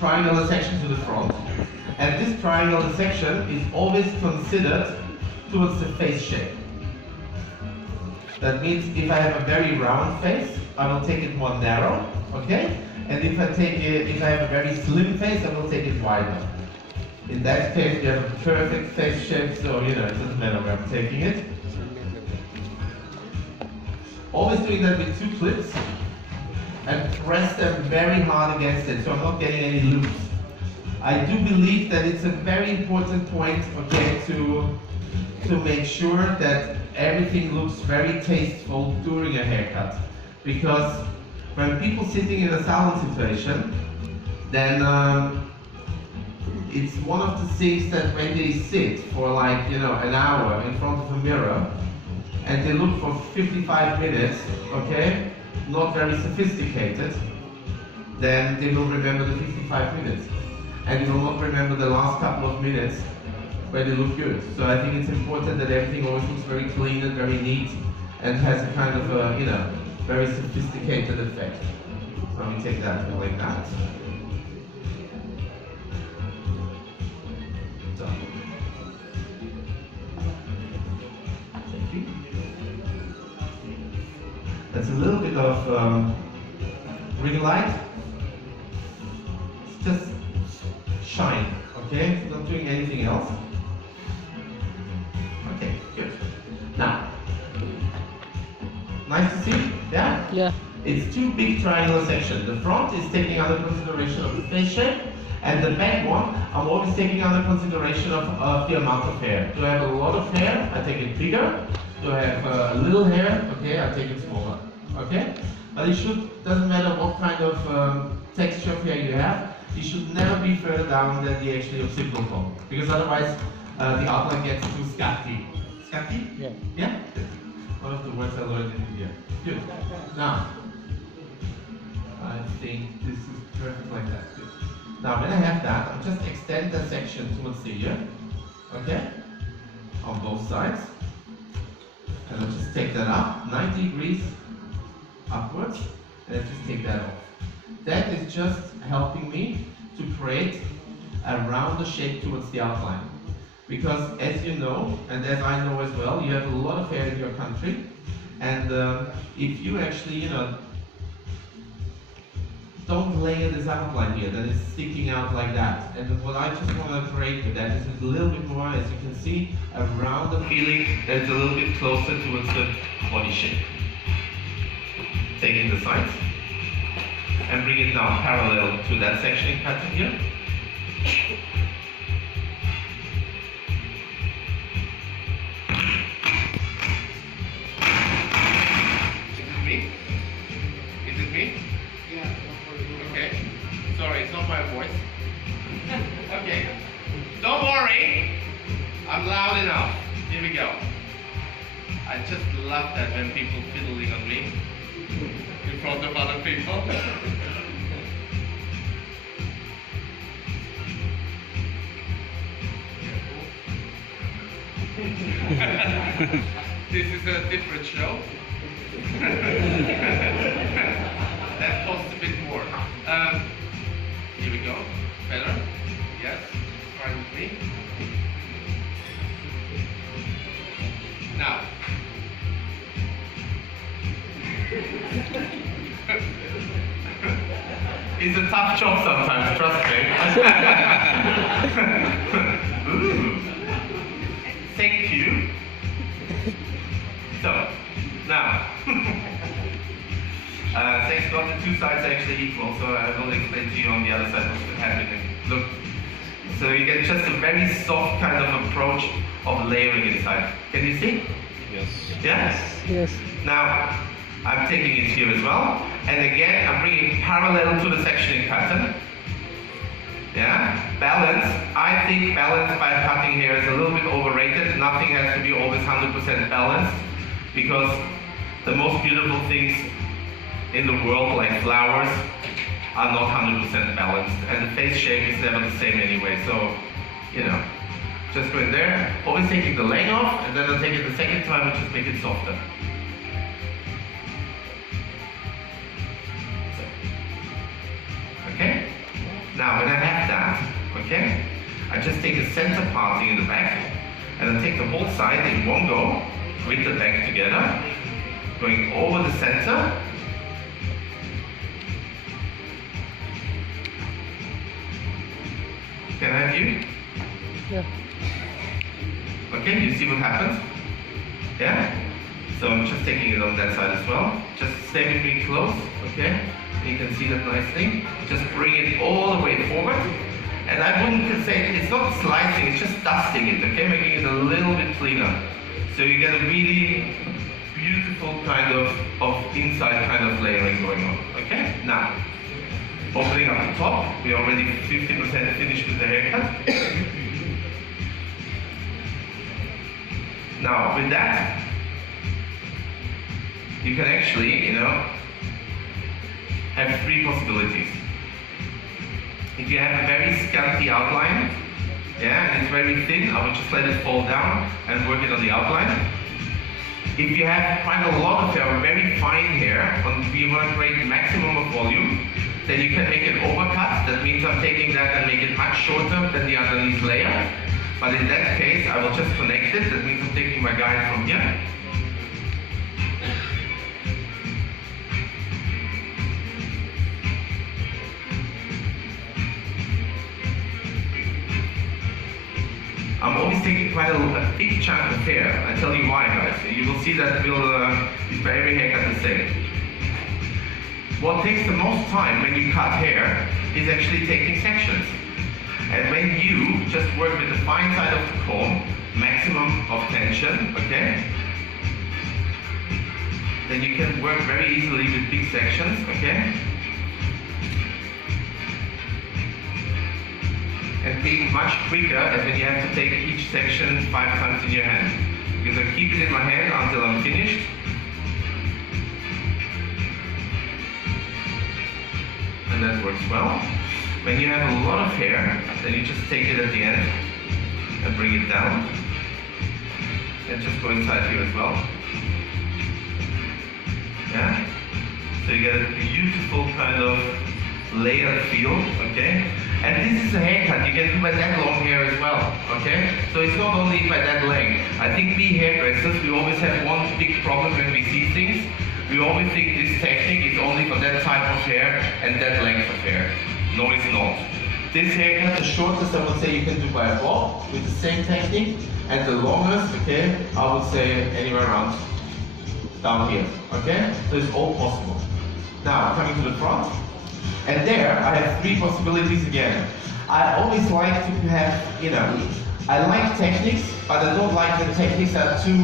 triangular section to the front. And this triangular section is always considered towards the face shape. That means if I have a very round face, I will take it more narrow, okay? And if I have a very slim face, I will take it wider. In that case, you have a perfect face shape, so it doesn't matter where I'm taking it. Always doing that with 2 clips, and press them very hard against it, so I'm not getting any loops. I do believe that it's a very important point, okay, to make sure that everything looks very tasteful during a haircut. Because when people sitting in a salon situation, then it's one of the things that when they sit for like, an hour in front of a mirror, and they look for 55 minutes, okay, not very sophisticated, then they will remember the 55 minutes. And they will not remember the last couple of minutes where they look good. So I think it's important that everything always looks very clean and very neat and has a kind of a, very sophisticated effect. So let me take that like that. Done. Thank you. That's a little bit of ring light. It's just shine, okay? Not doing anything else. Okay, good. Now, nice to see? Yeah? Yeah. It's 2 big triangular sections. The front is taking under consideration of the face shape, and the back one, I'm always taking under consideration of the amount of hair. Do I have a lot of hair? I take it bigger. Do I have a little hair? Okay, I take it smaller. Okay? But it doesn't matter what kind of texture of hair you have, it should never be further down than the actually occipital bone, because otherwise the outline gets too scatty. Scatty? Yeah. Yeah? Good. One of the words I learned in India. Good. Now, I think this is perfect like that. Good. Now, when I have that, I'll just extend the section towards the ear. Okay? On both sides. And I'll just take that up, 90 degrees upwards, and I'll just take that off. That is just helping me to create a rounder shape towards the outline. Because as you know, and as I know as well, you have a lot of hair in your country, and if you actually, don't layer this outline here that is sticking out like that. And what I just want to create with that is a little bit more, as you can see, a rounder feeling that is a little bit closer towards the body shape. Taking the sides and bring it now parallel to that sectioning pattern here. Is it me? Yeah. Okay. Sorry, it's not my voice. Okay. Don't worry. I'm loud enough. Here we go. I just love that when people fiddling on me in front of other people. This is a different show. That costs a bit more. Here we go. Better? Yes. Fine with me. Now. It's a tough job sometimes, trust me. Ooh. Thank you. So, now, thanks God the 2 sides are actually equal, so I will explain to you on the other side what's happening. Look, so you get just a very soft kind of approach of layering inside. Can you see? Yes. Yes? Yes. Now, I'm taking it here as well, and again, I'm bringing parallel to the sectioning pattern. Yeah, balance. I think balance by cutting hair is a little bit overrated. Nothing has to be always 100% balanced, because the most beautiful things in the world, like flowers, are not 100% balanced, and the face shape is never the same anyway. So, just go in there, always taking the length off, and then I'll take it the second time and just make it softer. Okay? Now, when I have that, okay, I just take the center parting in the back, and I take the whole side in one go with the back together, going over the center. Can I have you? Yeah. Okay, you see what happens? Yeah? So I'm just taking it on that side as well. Just stay with me close, okay? You can see that nicely. Just bring it all the way forward. And I wouldn't say, it's not slicing, it's just dusting it, okay? Making it a little bit cleaner. So you get a really beautiful kind of inside kind of layering going on, okay? Now, opening up the top, we're already 50% finished with the haircut. Now, with that, you can actually, have three possibilities. If you have a very scanty outline, yeah, and it's very thin, I would just let it fall down and work it on the outline. If you have quite a lot of hair, very fine hair, and you want to create maximum of volume, then you can make an overcut. That means I'm taking that and make it much shorter than the underneath layer. But in that case, I will just connect it. That means I'm taking my guide from here. I'm always taking quite a big chunk of hair. I tell you why, guys. You will see that it's for every haircut the same. What takes the most time when you cut hair is actually taking sections. And when you just work with the fine side of the comb, maximum of tension, okay? Then you can work very easily with big sections, okay? And being much quicker as when you have to take each section 5 times in your hand. Because I keep it in my hand until I'm finished. And that works well. When you have a lot of hair, then you just take it at the end and bring it down. And just go inside here as well. Yeah? So you get a beautiful kind of layered feel, okay? And this is a haircut you can do by that long hair as well, okay? So it's not only by that length. I think we hairdressers, we always have one big problem when we see things. We always think this technique is only for that type of hair and that length of hair. No, it's not. This haircut, the shortest I would say you can do by a bob with the same technique, and the longest, okay, I would say anywhere around down here, okay? So it's all possible. Now, coming to the front. And there, I have three possibilities again. I always like to have, I like techniques, but I don't like the techniques that are too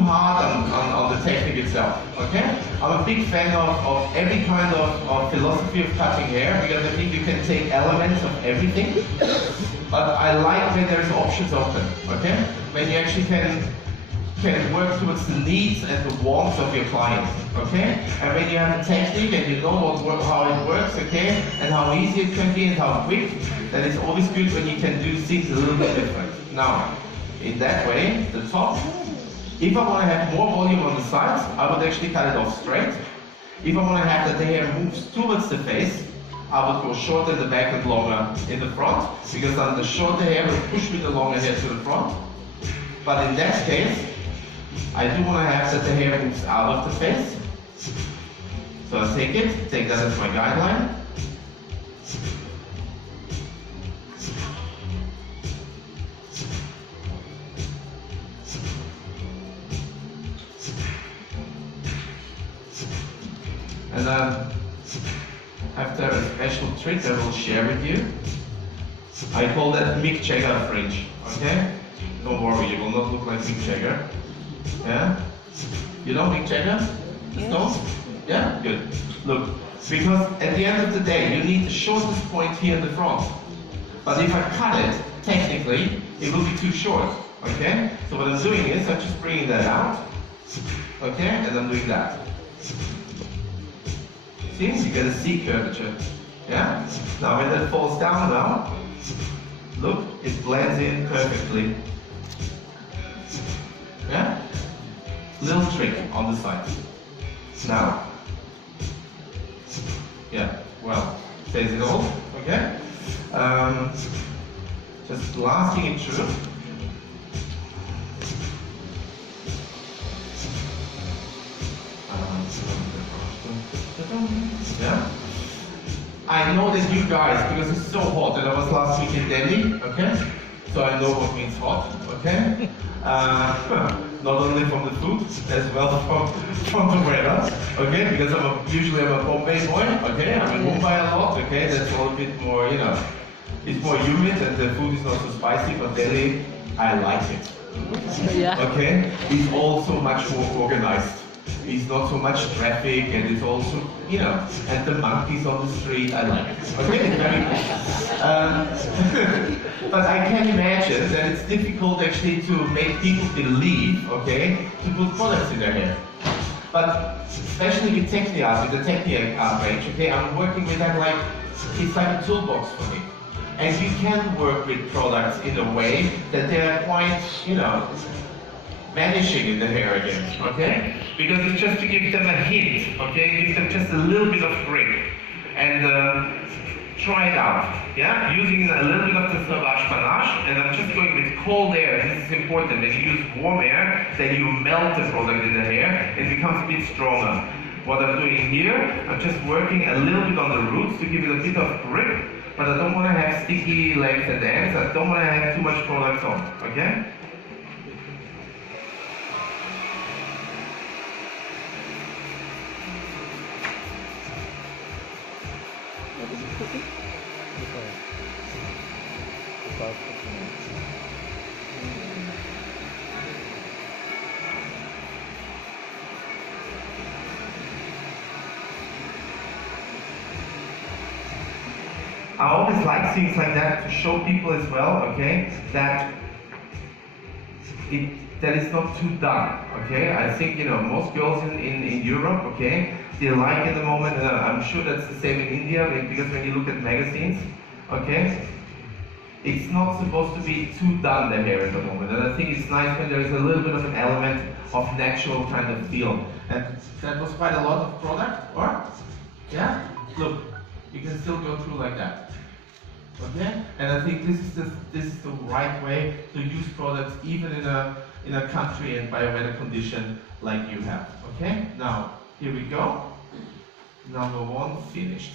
hard on the technique itself, okay? I'm a big fan of every kind of philosophy of cutting hair, because I think you can take elements of everything, but I like when there's options open, okay? When you actually can work towards the needs and the wants of your clients, okay? And when you have a technique and you know how it works, okay? And how easy it can be and how quick, then it's always good when you can do things a little bit different. Now, in that way, the top, if I want to have more volume on the sides, I would actually cut it off straight. If I want to have that the hair moves towards the face, I would go shorter in the back and longer in the front, because then the shorter hair will push with the longer hair to the front. But in that case, I do want to have that the hair moves out of the face. So I take that as my guideline. And then, after a special trick I will share with you, I call that Mick Jagger fringe, okay? Don't worry, you will not look like Mick Jagger. Yeah? You know Mick Jagger? The Stones? Yeah? Good. Look, because at the end of the day, you need the shortest point here in the front. But if I cut it, technically, it will be too short, okay? So what I'm doing is, I'm just bringing that out, okay? And I'm doing that. See? You get a C curvature, yeah? Now when that falls down now, look, it blends in perfectly. Yeah? Little trick on the side. Now, yeah, well, says it all, okay? Just blasting it through. Yeah. I know that you guys, because it's so hot, and I was last week in Delhi, okay? So I know what means hot, okay? Not only from the food, as well from the weather, okay? Because usually I'm a Bombay boy, okay? I'm in Mumbai a lot, okay? That's all a bit more, you know, it's more humid and the food is not so spicy, but Delhi, I like it. Yeah. Okay? It's also much more organized. It's not so much traffic, and it's also, you know, and the monkeys on the street, I like it. Okay? It's very good. But I can imagine that it's difficult actually to make people believe, okay, to put products in their hair. But especially with Technia, with the Technia range, okay, I'm working with that like, it's like a toolbox for me. And you can work with products in a way that they are quite, you know, vanishing in the hair again, okay? Because it's just to give them a hint, okay? Give them just a little bit of grip. And try it out, yeah? Using a little bit of the sauvage panache, and I'm just going with cold air. This is important. When you use warm air, then you melt the product in the hair, it becomes a bit stronger. What I'm doing here, I'm just working a little bit on the roots to give it a bit of grip, but I don't want to have sticky legs and ends. I don't want to have too much product on, okay? I always like things like that to show people as well, okay, that it's not too done, okay? I think, you know, most girls in Europe, okay, they like at the moment, and I'm sure that's the same in India, because when you look at magazines, okay, it's not supposed to be too done, the hair at the moment, and I think it's nice when there is a little bit of an element of natural kind of feel. And that was quite a lot of product, or? Yeah? Look, you can still go through like that. Okay, and I think this is the right way to use products even in a country and by a weather condition like you have. Okay, now here we go. Number one finished.